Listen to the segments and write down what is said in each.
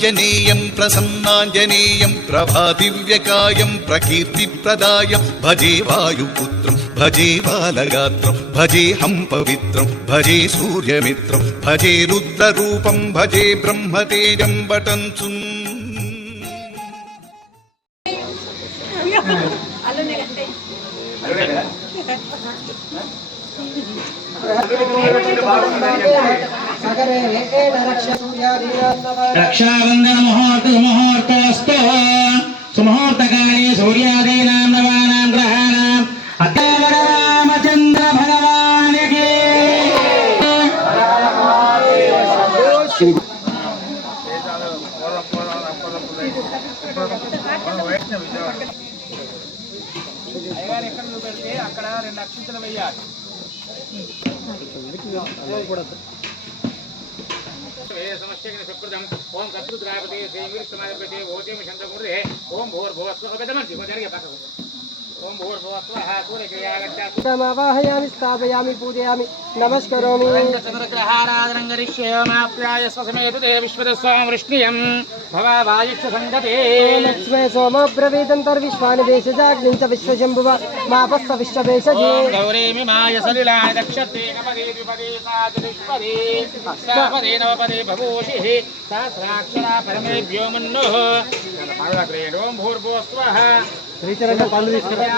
ఆంజనేయం ప్రసన్నాంజనేయం ప్రభాదివ్యకాయం ప్రకీర్తిప్రదాయం భజే వాయుపుత్రం భజే బాలగాత్రం భజే హం పవిత్రం భజే సూర్యమిత్రం భజే రుద్రరూపం భజే బ్రహ్మతేజం రక్షాబంధన ముహూర్త ముహూర్తోస్తు సుముహూర్తకాలే సూర్యాదీనాం నవానాం గ్రహాణాం అత్యావర రామచంద్ర భగవానికి ఓం కర్తృద్రాపతి కర్తృద్రాపతే శ్రీమృష్ణమాధిపతే ఓజేమి శంతమూర్తే ఓం భూర్భువస్వ పెద్ద పెద్దమని జరిగే పక్కకు ఓం భూర్భువస్వ సూర్యక్రియాగచ్చ వాహయామి స్థాపయామి పూజయామి నమస్కరోమి చంద్రగ్రహారాధనంగరిష్యేమాప్యాయ స్వసమేతుదే విశ్వదస్వాం వృష్ణియం భవాయుష్య సంగతే లక్ష్మే సోమబ్రవీదంతర్విశ్వాని దేశజాగ్నిం చ విశ్వశంభువ మాపస్త విశ్వభేషజే ఓం గౌరీమి మాయ సలిలా దక్షతే నపదే ద్విపదే సాచతుష్పదే అష్టాపదే నవపదే బభూషిః సహస్రాక్షరా పరమేభ్యో మున్నుః ఓం భూర్భువస్వః శ్రీచరణ పళ్ళు చిత్రగ్రహం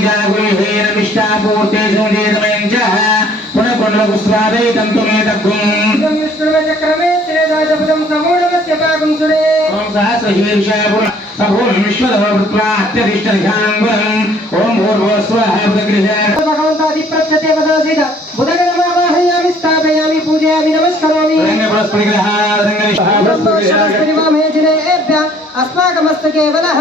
జాగృహేన విష్టాపూర్తే సుజేతమయం చ పునః పునఃపుష్పాదైతం తుమేతగ్గుం విష్ణువే చక్రమే త్రేదాజపదం సమూఢమస్య పాకం సురే ఓం సహస్రశీర్షాపుర సభూం విశ్వధవృత్వా అత్యధిష్టనిఘాంగురం ఓం భూర్భువస్వః బుధగృహే భగవంతాది ప్రత్యదేవతాసేత బుధగణమావాహయామి స్థాపయామి పూజయామి నమస్కరోమి अस्माकमस्तु केवलः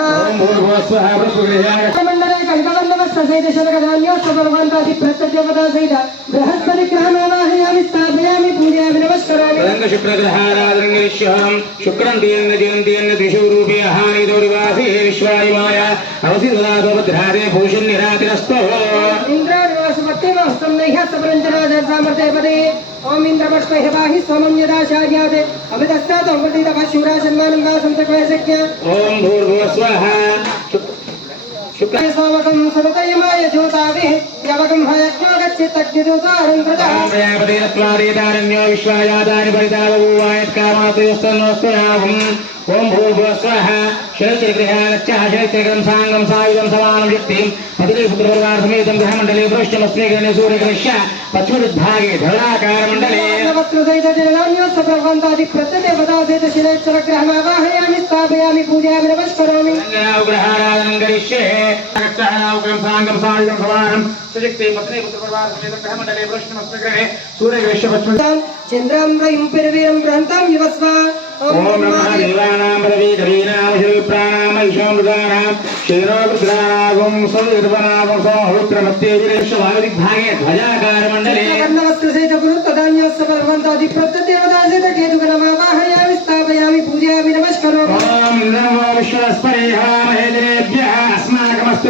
मण्डले कनकवर्णवस्य सहित शनकधान्योऽस्य भगवान्तादि प्रत्यदेवता सहित बृहस्पतिग्रहमेवाहयामि स्थापयामि पूजयामि नमस्करामि रङ्गशुक्रग्रहाराधरङ्गनिश्यहं शुक्रं तियन्न जयन्तियन्न त्रिषु रूपे अहानि दौर्वासि विश्वायमाय अवसि ददातोपध्राते भूषन्निरातिरस्तो इन्द्राणि वासुपत्तिमहस्तं नैह्यस्य परञ्चराजसामर्थ्यपदे ఓం ఇంద్రమష్మై హవాహి సోమం యదాచార్యాత్. అమితస్తాత్ అమృతీత శివరా సన్మానం వా సంతకవే శక్య ఓం భూర్భువస్వః శుక్రే సోమకం సురతయమాయ జ్యోతాభిః. యవకం హయజ్ఞో గచ్చిత్తగ్నిదూతారం కృతః ప్రజాపతిన ప్లారీతారణ్యో విశ్వాయాదాని పరితావభూవాయత్కామాతయోస్తన్నోస్తునాహం ఓం భూర్భువస్వః क्षेत्रगृहानच्चाशैत्यगं साङ्गं सायुधं समानं शक्तिं पतिदेशुप्रवर्गार्थमेतं ग्रहमण्डले पृष्ठमस्मे गणे सूर्यग्रहस्य पच्छुरुद्भागे धराकारमण्डले प्रत्यदेवतादिप्रत्यदेवतासहितशिलेश्वरग्रहमावाहयामि स्थापयामि पूजयामि नमस्करोमि ग्रहाराधनं करिष्ये साङ्गं सायुधं समानं सशक्तिं पतिदेव पुत्रवर्गार्थमेतं ग्रहमण्डले पृष्ठमस्मे गणे सूर्यग्रहस्य पच्छुरुद्भागे चन्द्रं ब्रह्मं पिर्वीरं बृहन्तं युवस्व ఓం నమ దేవానాం ప్రవీతవీనాం శిల్ప్రాణాం ఐషామృతానాం క్షీరోభద్రాగం సునిర్వనాగం సమహృత్రమత్యేజిరేష్వాదిగ్భాగే ధ్వజాకారమండలే వర్ణవస్త్రసేత కురు తదాన్యస్య పరమంతాది ప్రత్యదేవదాసేత కేతుకరమావాహయామి నమస్కరోమి ఓం నమో విశ్వస్పరిహామహేంద్రేభ్యః అస్మాకమస్తు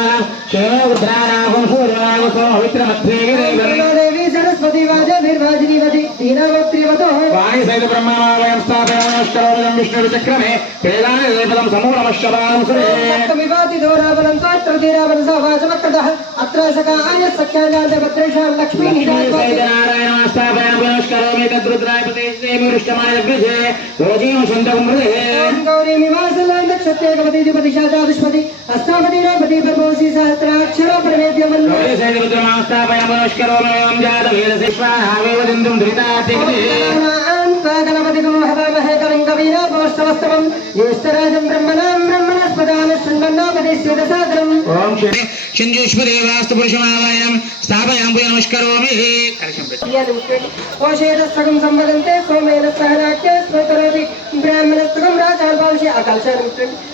క్షేమవృద్ధానాం సూర్యాం పవిత్రమధ్యేగిరే దేవి సరస్వతి वाणिसहित ब्रह्मणालयं स्थापयामश्चरोदं विष्णुविचक्रमे प्रेदाने देवलं समूलमश्चरां सुरेवातिधोरावलं तात्रधीरावलं स वाचमकृतः अत्र सकाय सख्याजातपत्रेषां लक्ष्मीनिषायणां स्थापयां पुनश्चरोमि तद्रुद्राय प्रदेशमाय गृहे रोजीं सुन्दरं मृदे गौरीमिवासलां दक्षत्येकपतिति प्रतिशाचाधिष्पति अस्तापतिरापति प्रभोसि सहस्राक्षरो प्रवेद्यमन्नो स्थापयां पुनश्चरोमि जातवेदसे स्वाहा वेवदिन्दुं धृता అష్టాపతిరాపతి ప్రభోసి సహస్రాక్షర ప్రవేద్యమన్ను రోజీ సైత రుద్రమాస్తాపయామస్కరోమి ఓం జాత వేద శిష్వావేవ దిందుం ధృతాతిగ్ని గణపతిగం హవామహే కవిం కవీనాపవస్తవస్తవం జ్యేష్ఠరాజం బ్రహ్మణాం బ్రహ్మణస్పదాన శృణ్వన్నాపదేశ్యేత సాదరం ఓం శని శంజుష్మదే వాస్తు పురుషమాలయం స్థాపయామి నమస్కరోమి ఓషేదస్తకం సంవదంతే సోమేన సహ నాట్య స్మకరోతి బ్రాహ్మణస్తకం రాజాల్పాంశి ఆ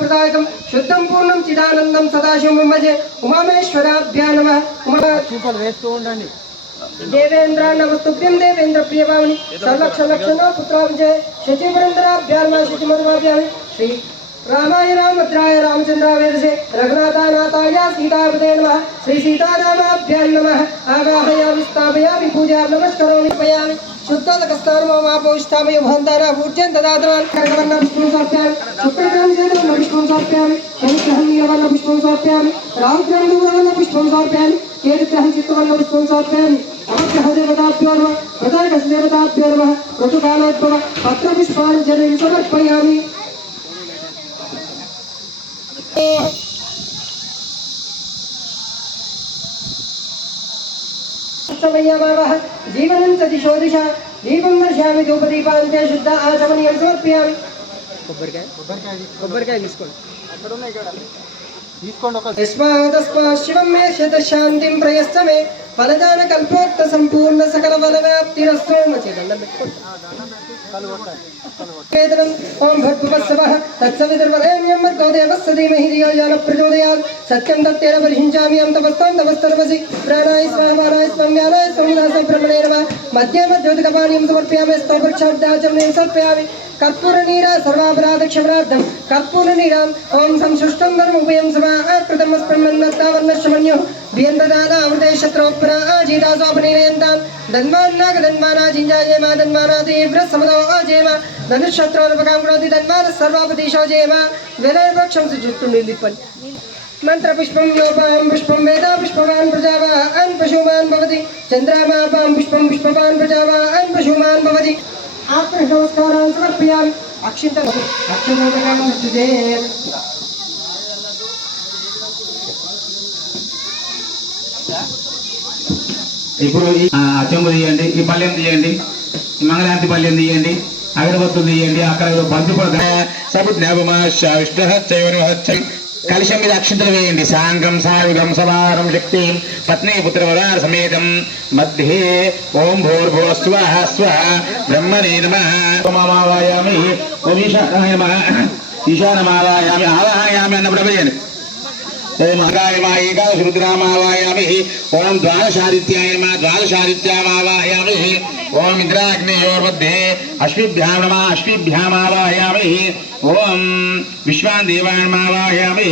సంకాశం శుద్ధ పూర్ణం చిదానందం సదాశివం మజే ఉమామేశ్వరాభ్యా నమ. వేస్తూ ఉండండి. దేవేంద్ర నమస్తుభ్యం దేవేంద్ర ప్రియభావని. సర్వక్ష లక్షణ పుత్రాంజే. శచిపురంధరాభ్యామ శచిమరుభాభ్యామి శ్రీ रामाय राम भद्राय रामचन्द्रावेदसे रघुनाथानाथाय सीतापते नमः। श्रीसीतारामाभ्यां नमः। आगाहयामि, स्थापयामि पूजां नमस्करोमि, पयामि। शुद्धोदकस्तानुमापोष्ठामि भवन्तः ऊर्जं ददातवान् करगवर्णं पुष्पं समर्पयामि। నమ ఋతుకాలోద్భవ పత్రపుష్పాన్ని జనని సమర్పయామి సమయమావः జీవనం చ దిశో దిశ దీపం దర్శయామి ధూపదీపాంతే శుద్ధ ఆచమనీయం సమర్పయామి కొబ్బరికాయ కొబ్బరికాయ కొబ్బరికాయ తీసుకోండి యస్మాదస్మాత్ శివం మే శత శాంతిం ప్రయస్త మే ఫలదాన కల్పోక్త సంపూర్ణ సకల ఫల వ్యాప్తిరస్తు దండం పెట్టుకోండి వేదనం ఓం భద్భవత్సవః తత్సవితుర్వరేణ్యం భర్గో దేవస్య ధీమహి ధియో యో నః ప్రచోదయాత్ సత్యం తత్తేన పరిహించామి అం తపస్తాం తపస్తర్వసి ప్రాణాయ స్వాహ పానాయ స్వం జ్ఞానాయ స్వం దాస బ్రహ్మణే నమః. कर्पूरनीर सर्वापराधक्षमणार्थं कर्पूरनीराम् ॐ संसृष्टं धर्ममुपयं समाकृतम् अस्मन्मन्नत्तावर्णशमन्युः व्यन्ददानावृते शत्रोपराजीदासोपनिनयन्तां धन्वान्नागधन्वानाजिञ्जायेम धन्वानातीव्रसमदो अजेम धनुशत्रोरुपकां करोति धन्वानः सर्वापदिशो से वेलपक्षं निलिपन। मंत्र पुष्पम लोपां पुष्पम वेदा पुष्पवान पुष्पवान् प्रजावान् पशुमान् भवति। पुष्पम पुष्पवान प्रजावा अन पशुमान भवति। మంత్రపుష్పం యోపాం పుష్పం వేద పుష్పవాన్ ప్రజావాన్ పశుమాన్ భవతి చంద్రమాపాం పుష్పం పుష్పవాన్ ప్రజావాన్ పశుమాన్ భవతి ఆత్మ నమస్కారాన్ని సమర్పయామి అక్షింత శుదే ఇప్పుడు ఈ ఆ, చెంబు తీయండి ఈ పల్లెం తీయండి ఈ మంగళాంతి పల్లెం తీయండి అగరబత్తులు తీయండి అక్కడ బంతి కూడా కలశం మీద అక్షంతలు వేయండి. సాంగం సాయుగం సవారం శక్తి పత్ని పుత్రవరార సమేతం. మధ్యే ఓం భూర్భువ స్వ స్వహ బ్రహ్మణే నమ. మావాయామి ఓం ఈశానాయ ఆవాహయామి అన్నప్పుడు వేయండి. ఓం అంగాయమాయికాయ శృతిరామావాయామి ఓం ద్వాదశాదిత్యాయ మా ద్వాదశాదిత్యామావాయామి ఓం ఇంద్రాగ్నియోర్మధ్యే అశ్విభ్యాం నమ అశ్విభ్యామావాయామి ఓం విశ్వాన్ దేవాన్మావాహయామి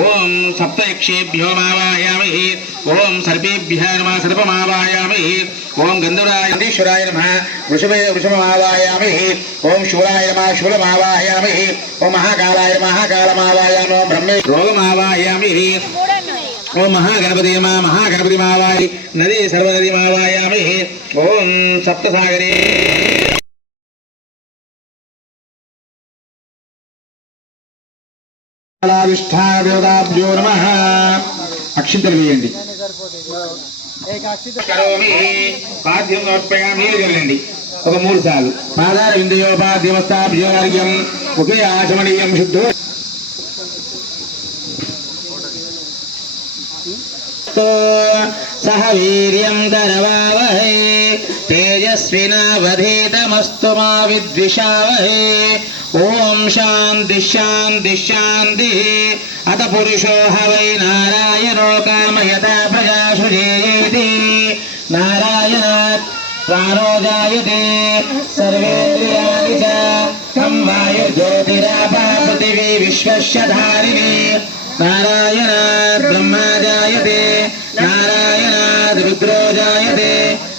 ఓం సప్తయక్షేభ్యో మావాహయామి ఓం సర్పేభ్య నమ సర్పమావాహయామి ఓం గంధురాయ నందీశ్వరాయ నమ వృషభే వృషభమావాహయామి ఓం శూలాయ నమ శూలమావాహయామి ఓం మహాకాలాయ మహాకాలమావాహయామి ఓం బ్రహ్మే రోగమావాహయామి ఓం మహాగణపతి మా మహాగణపతి మావాయి నది సర్వనది మావాయామి ఓం సప్తసాగరే దేవతాభ్యో నమ అక్షింతలు వేయండి పాద్యం సమర్పయామి నీరు ఒక మూడు సార్లు. పాదార విందయోపాద్యమస్తాభ్యోర్ఘ్యం ఒకే ఆచమనీయం శుద్ధో విష్ణుమస్తు సహ వీర్యం కరవావహే తేజస్వినవధీతమస్తు మా విద్విషావహే ఓం శాంతి శాంతి శాంతి అత పురుషో హవై నారాయణో కామయత ప్రజాసు జేయేతి నారాయణాత్ ప్రాణో జాయతే సర్వేంద్రియాణి చ తం వాయుర్జ్యోతిరాపా పృథివీ విశ్వస్య ధారిణీ नारायणात् ब्रह्मा जायते नारायणात् रुद्रो जायते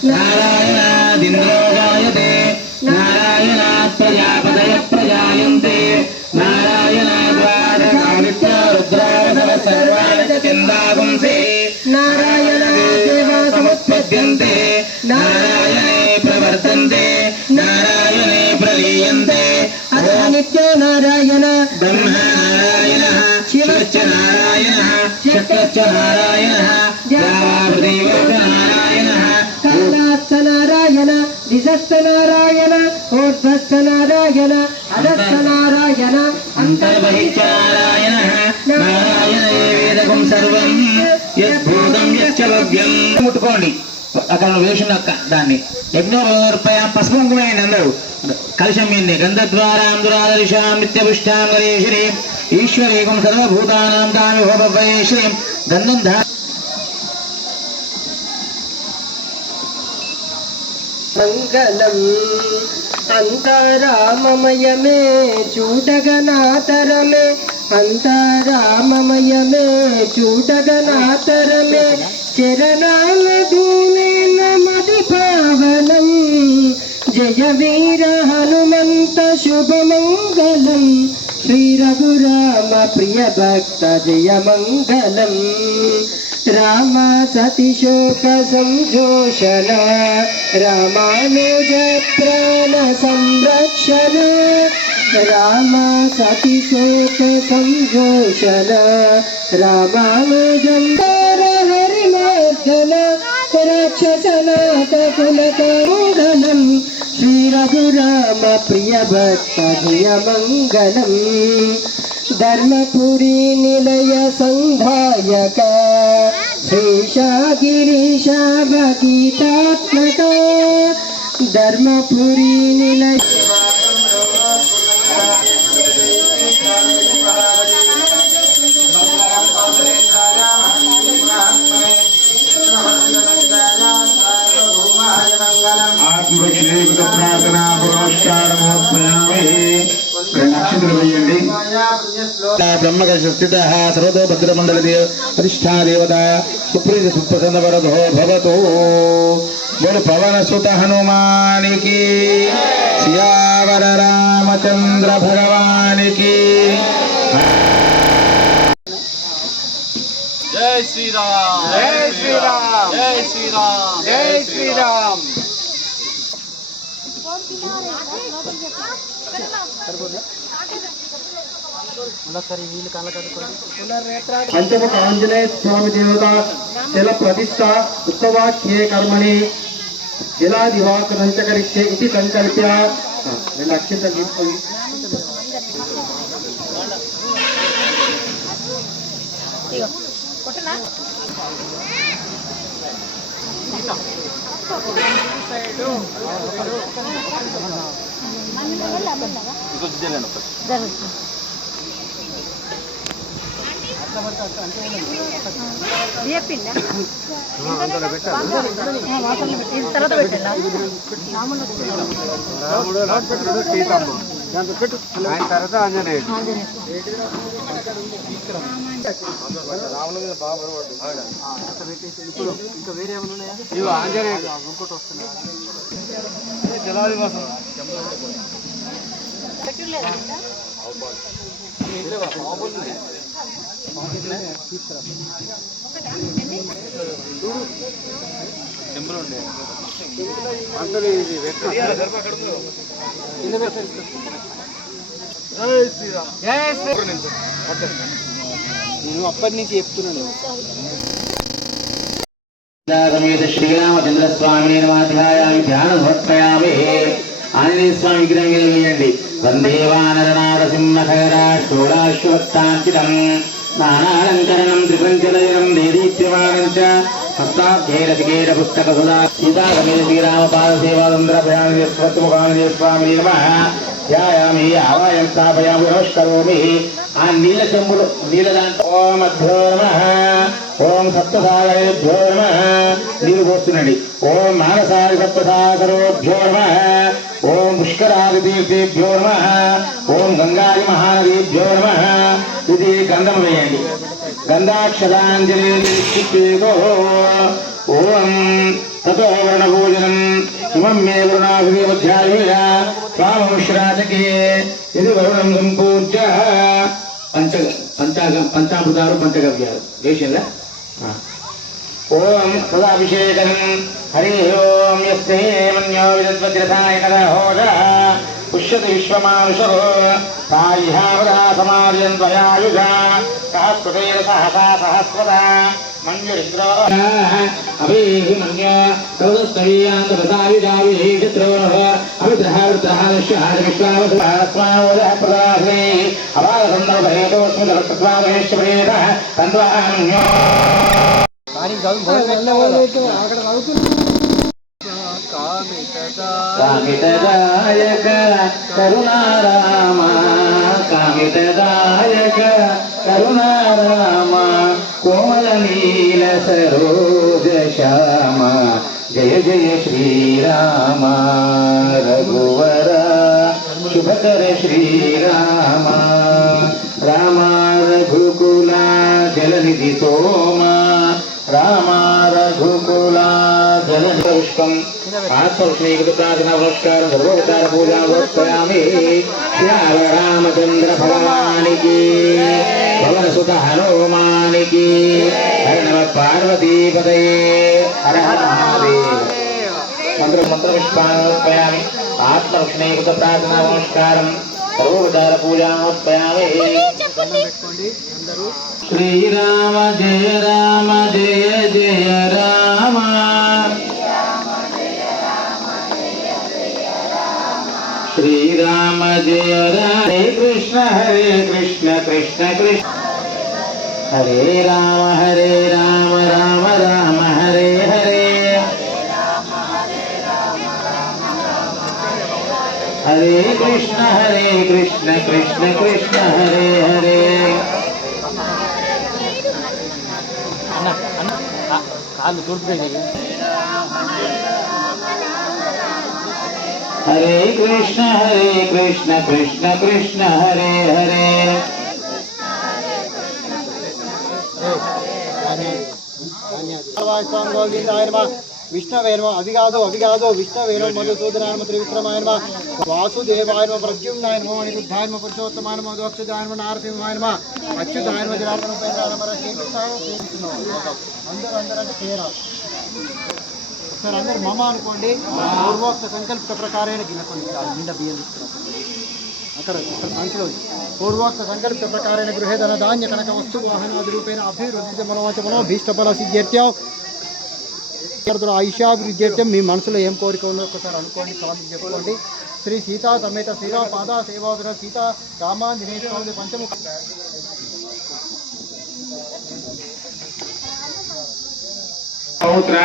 नारायणादिन्द्रो जायते नारायणात् प्रजापदय प्रजायन्ते नारायणाद्वारकालित्या रुद्रावसव सर्वाणि च चन्दापुंसे नारायणादेव समुत्पद्यन्ते नारायणे प्रवर्तन्ते नारायणे प्रलीयन्ते अथ नित्यो नारायण ब्रह्मा नारायणः शक्रश्च नारायणः द्यावापृथिवीश्च नारायणः కైలాస్థ నారాయణ దిశస్థ నారాయణ ఊర్ధ్వస్థ నారాయణ అధస్థ నారాయణ अन्तर्बहिश्च नारायणः నారాయణే వేదకం సర్వం యద్భూతం యశ్చ భవ్యం ముట్టుకోండి అక్కడ వేసిన దాన్ని యజ్ఞోపయ పసుపు కుంకుమేయండి అందరూ కలశం మీంది గంధద్వారాం దురాదర్శాం నిత్యపుష్టాం గణేశ్వరి ఈశ్వరేకం సర్వభూతానాం తామి భవయేశ్వరి గంధం ధా మంగళం అంతరామమయమే చూడగనాతరమే అంతరామమయమే చూడగనాతరమే చరణాల ధూనే మది పావనం జయ వీర హనుమంత శుభమంగళం శ్రీ రఘురామ ప్రియ భక్త జయ మంగళం. రామ సతిశోక సంజోషణ రామానుజ ప్రాణ సంరక్షణ రామ సతిశోక సంజోషణ రామానుజం హరిమర్దన రాక్షసనాథ శ్రీ రఘురామ ప్రియ భక్త మంగళం ధర్మపురి నిలయ సంధాయక. శేషా గిరీశ భగీతాత్మక ధర్మపురి నిలయ బ్రహ్మకర్ష స్థిత సర్వతో భద్రమండల అధిష్ఠా దేవత సుప్రీత సుప్రసన్న వరదో భవతో బోలు పవన సుత హనుమానికి సియావర రామచంద్ర భగవానికి జై శ్రీరామ్ జై శ్రీరామ్ జై శ్రీరామ్ జై శ్రీరామ్ పంచముఖ ఆంజనేయ స్వామి దేవత శిల ప్రతిష్ట ఉత్సవాఖ్యే కర్మణి శిలా దివాకరం చ ఇది సంకల్ప్య రెండు అక్షంతలు తీసుకోండి ఆయన తర్వాత ఆంజనేయుడు రాముల మీద బాగా ఇంకా వేరే ఏమైనా ఉన్నాయా ఆంజనేయుడు. ఇంకోటి వస్తున్నాయి జలాదివాసం టెంపుల్ ఉండే అంతలో ఇది నేను అప్పటి నుంచి చెప్తున్నాను శ్రీరామచంద్రస్వామి ధ్యాన సమర్పయామి ఆంజనేయ స్వామి విగ్రహం వేయండి వందేవానరనారసింహరాష్ట్రోళాశ్వత్తాంకితం నానాలంకరణం త్రిపంచలయనం దేదీప్యమానం చ హస్తాభ్యేరసికేర పుస్తక సుధా సీతారమేర శ్రీరామపాద సేవాతంత్ర నమ. ధ్యాయామి ఆవాయం స్థాపయామి ఆ నీల చెంబులు నీల దాంట్లో ఓం అధ్యో నమ. ఓం సప్తసాగరేభ్యో నమ. నీరు పోస్తున్నాడు ఓం సప్తసాగరోభ్యో నమ. ఓం పుష్కరాది నమ. ఓం గంగాది మహానదీభ్యో నమ. ఇది గంధం వేయండి. గంధాక్షరాంజలి ఓం తతో వర్ణభోజనం. ఇమం మే వరుణాభిమధ్యాయుయ స్వామముశ్రాచకే ఇది వరుణం సంపూజ్య పంచ పంచాగం పంచామృతాలు పంచగవ్యాలు. వేసిందా? ఓం సదాభిషేకం హరి ఓం యస్తే మన్యో విదద్వజ్రథాయ కదహోజ పుష్యతి విశ్వమానుషో తాయిహావదా సమార్యం త్వయాయుజ సహస్రతేన సహసా సహస్వత మంజురిద్రో అభిహి మన్య కౌదస్తవీయాంత ప్రసాయుజావిహి చిత్రోనః అవిద్రహ తన్వాన్యో కామితదాయక కరుణారామ కామితదాయక కరుణారామ కోమల నీల సరోజ శ్యామ జయ జయ శ్రీరామ రఘువర శుభకర శ్రీరామ రామ రఘుకుల జలనిధి సోమ రామ రఘుకుల జలనిధి పురస్కారం ఆత్మవిష్ణీకృతాసన సర్వోపచార పూజా సమర్పయామి శ్రీరామ రామచంద్ర భగవానికి పవన సుత హనుమానికి హర నమ పార్వతీపదయే హర మహాదేవ మంత్ర మంత్ర పుష్పాన్ని ఆత్మవిష్ణీకృత ప్రార్థన పురస్కారం సర్వోపచార పూజా సమర్పయామి శ్రీరామ జయ రామ జయ జయ రామ. శ్రీరామ జయ హరే కృష్ణ హరే కృష్ణ కృష్ణ కృష్ణ. హరే రామ హరే రామ రామ రామ హరే హరే. హరే కృష్ణ హరే కృష్ణ కృష్ణ కృష్ణ హరే హరే హరే కృష్ణ హరే కృష్ణ కృష్ణ కృష్ణ హరే హరే విష్ణవే నమ అది కాదు అది కాదు విష్ణవే నమ మధుసూదనాయ నమ త్రివిక్రమాయ నమ వాసుదేవాయ నమ ప్రద్యుమ్నాయ నమ అనిరుద్ధాయ నమ పురుషోత్తమాయ నమ దోక్షజాయ నమ నారసింహాయ నమ అచ్యుతాయ నమ జనార్దన అందరూ అందరూ అంటే పేరా. ఒకసారి అందరు మమ అనుకోండి. పూర్వోక్త సంకల్పిత ప్రకారైన గిన్నెకోండి నిండా బియ్యం అక్కడ ఉంది. పూర్వోక్త సంకల్పిత ప్రకారైన గృహేధన ధాన్య కనక వస్తు వాహనాది రూపేణ అభివృద్ధి మనోచ మనోభీష్టఫల ఐషాభివృద్ధి ఆయుష్యాభివృద్ధ్యర్థం మీ మనసులో ఏం కోరిక ఉందో ఒకసారి అనుకోండి స్వామి చెప్పుకోండి. శ్రీ సీతా సమేత శ్రీరామ పాద సేవాధుర సీతా రామాంజనేయ స్వామి పంచముఖ. పౌత్ర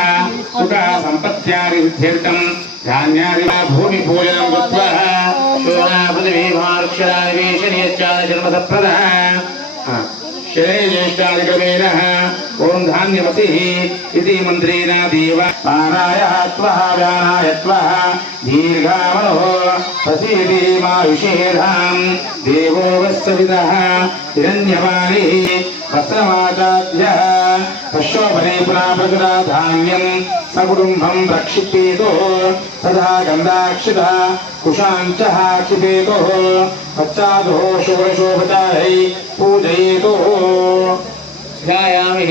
సుఖ సంపత్యాది సిద్ధ్యర్థం ధాన్యాది భూమి పూజనం కృత్వా. శోనా పృథివీ మహాక్షరాది श्रेयज्येष्ठादिगमेन ॐ धान्यमतिः इति मन्त्रेण देव पारायत्वः व्यानायत्वः दीर्घामनोः प्रसीदीमायुषेधाम् देवो वस्त्रमाचाद्यः पश्योपने पुनाप्रचुरा धान्यम् तथा गंधाक्षिता कुशाञ्चः क्षिपेतोः पच्चादो षोडशोपचारै पूजयेतो। ध्यायामि,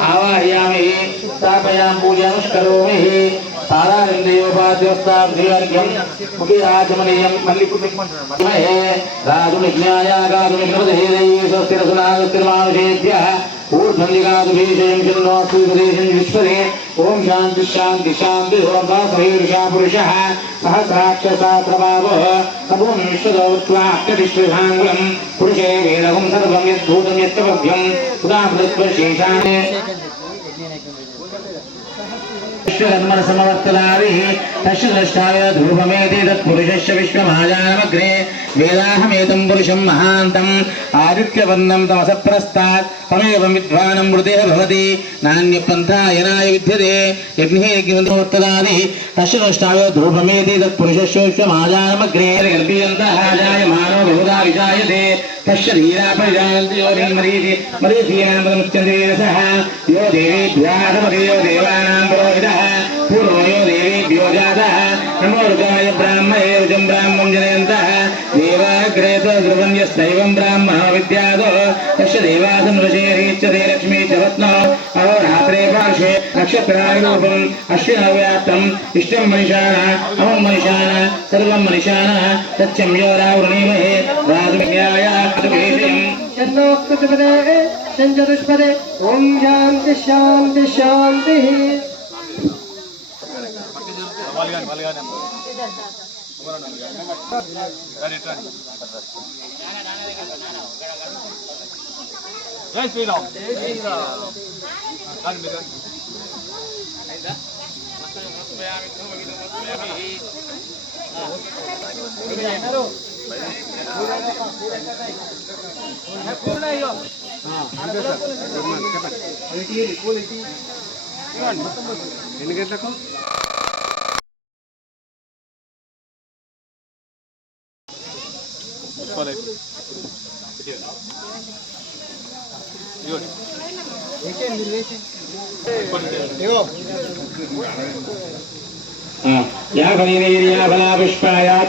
आवाहयामि, स्थापयाम् पूजानुष्करोमि तारानन्दयोपाद्यस्ताभ्यर्घ्यं मुखे आचमनीयं ऊर्धनिगादुभीषयं चिन्नोऽस्तुपदेशं विश्वरे ॐ शान्तिशान्तिशान्तिहोर्दासमैरुषा पुरुषः सहस्राक्षसात्रभावः तपून् विश्वदौत्वाप्यतिष्ठिधाङ्गुलम् पुरुषे वेदगुं सर्वं यद्भूतं यत्तभ्यम् उदाहृत्वशेषाणे विश्वकर्मणसमवर्तनाभिः तस्य द्रष्टाय ध्रुवमेति तत्पुरुषस्य विश्वमहाजानमग्रे వేదాహమేతం పురుషం మహాంతం ఆదిత్యవర్ణం తమసప్రస్తాత్ తమేవం విద్వానం మృతే భవతి నాణ్యపంథాయనాయ విద్యతే యజ్ఞే యజ్ఞవర్తనాది తస్య ద్రష్టాయ ధ్రువమేతి తత్పురుషస్య విశ్వమాజానమగ్రే జాయమానో బహుదా విజాయతే తస్య ధీరా పరిజానంతి యో మరీచి మరీచీనామృత్యంతే సహ యో దేవీభ్యాధమతి దేవానాం పురోహితः పూర్వో యో దేవీభ్యో జాతः నమో రుద్రాయ బ్రాహ్మణే రుజం బ్రాహ్మం జనయంత दैवं ब्राह्म विद्यादो लक्ष्मी च पत्नो अहोरात्रे पार्श्वे नक्षत्रारूपम् इष्ट मनीषाण मनिषाणः मनीषाण सर्व मनीषाण मनिषाणः चतुष्पदे జై శ్రీరామ్ ఎన్ని గంటలకు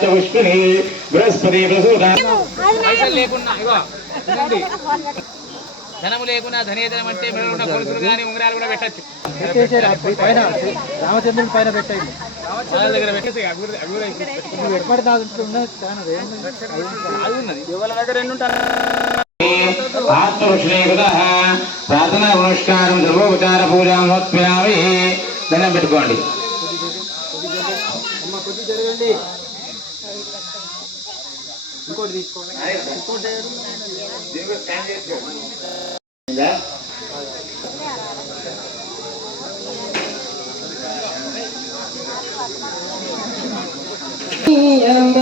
పుష్పిణీ బృహస్పతి ప్రసూత. లేకున్నా. ధనము లేకున్నా ధనేతనం అంటే మెడలో ఉన్న కొలుసులు కానీ ఉంగరాలు కూడా పెట్టచ్చు. ఆ పైన రామచంద్రుని పైన పెట్టండి దగ్గర పెట్టేసి ప్రార్థన పునస్కారం ధ్రువోపచార పూజా దండం పెట్టుకోండి. కొద్ది జరగండి. ఇంకోటి తీసుకోండి ఇంకోటి అంబ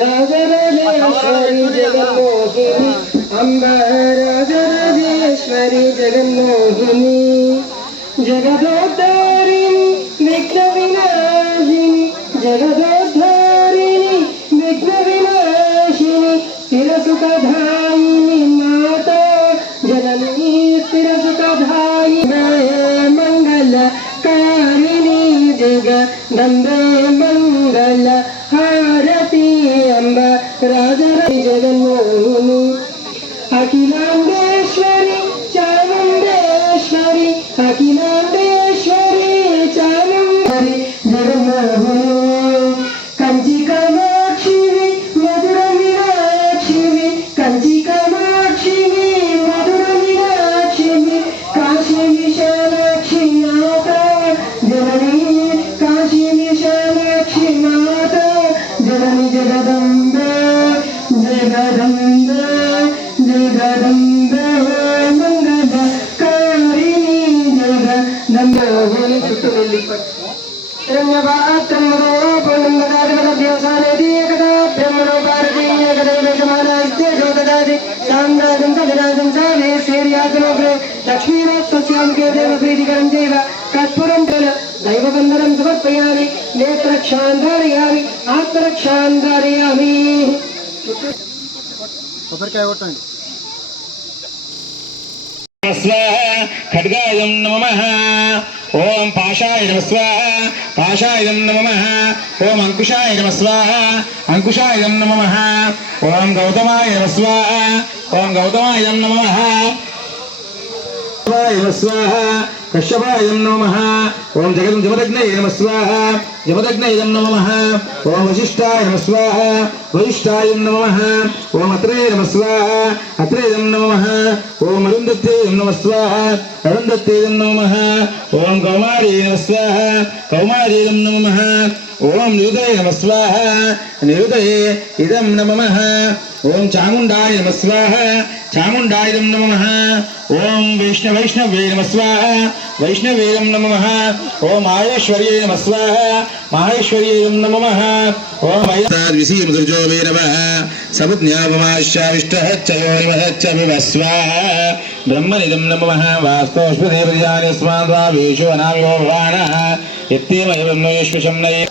రాజరాజేశ్వరి జగన్మోహిని అంబ రాజరాజేశ్వరి జగన్మోహిని జగదోద్ధారిణి విఘ్న వినాశిని జగదోద్ధారిణి కొబ్బరికాయ కొట్టండి. ఖడ్గాయం నమ. ఓం పాషాయ నమ. స్వాహ పాశాయ నమ. ఓం అంకుశాయ నమ. స్వాహ అంకుశాయ నమ. ఓం గౌతమాయ నమ. స్వాహ ఓం గౌతమాయ నమ. కశ్యపాయ స్వాహ. కశ్యపాయ నమ ఓం జగదం జమదగ్నయ నమ స్వాహ. జమదగ్నయ నమ ఓం వశిష్టాయ నమ స్వాహ. వశిష్ఠాయ నమ ఓం అత్రే నమ స్వాహ. అత్రేయ నమ ఓం అరుంధత్తే నమ స్వాహ. అరుంధత్తే నమ ఓం కౌమారీ నమ స్వాహ. కౌమారీ నమ. ఓం నిరుదయ నమ స్వాహ నిరుదయే ఇదం నమ ఓం చాముండాయ నమ స్వాహ చాముండాయ నమ ఓం వైష్ణవ వైష్ణవే నమ స్వాహ వైష్ణవేయం నమ ఓం మాహేశ్వర్యే నమ స్వాహ మాహేశ్వర్యేయం నమ ఓం విసీమృజో మే నమ సముజ్ఞాపమాశ్యావిష్టహచ్చయోనిమహచ్చ స్వాహ బ్రహ్మనిదం నమ వాస్తోష్పదేవయాని స్వాద్వావేషు అనామివో భవాన ఎత్తేమయం నయేష్వశం నయే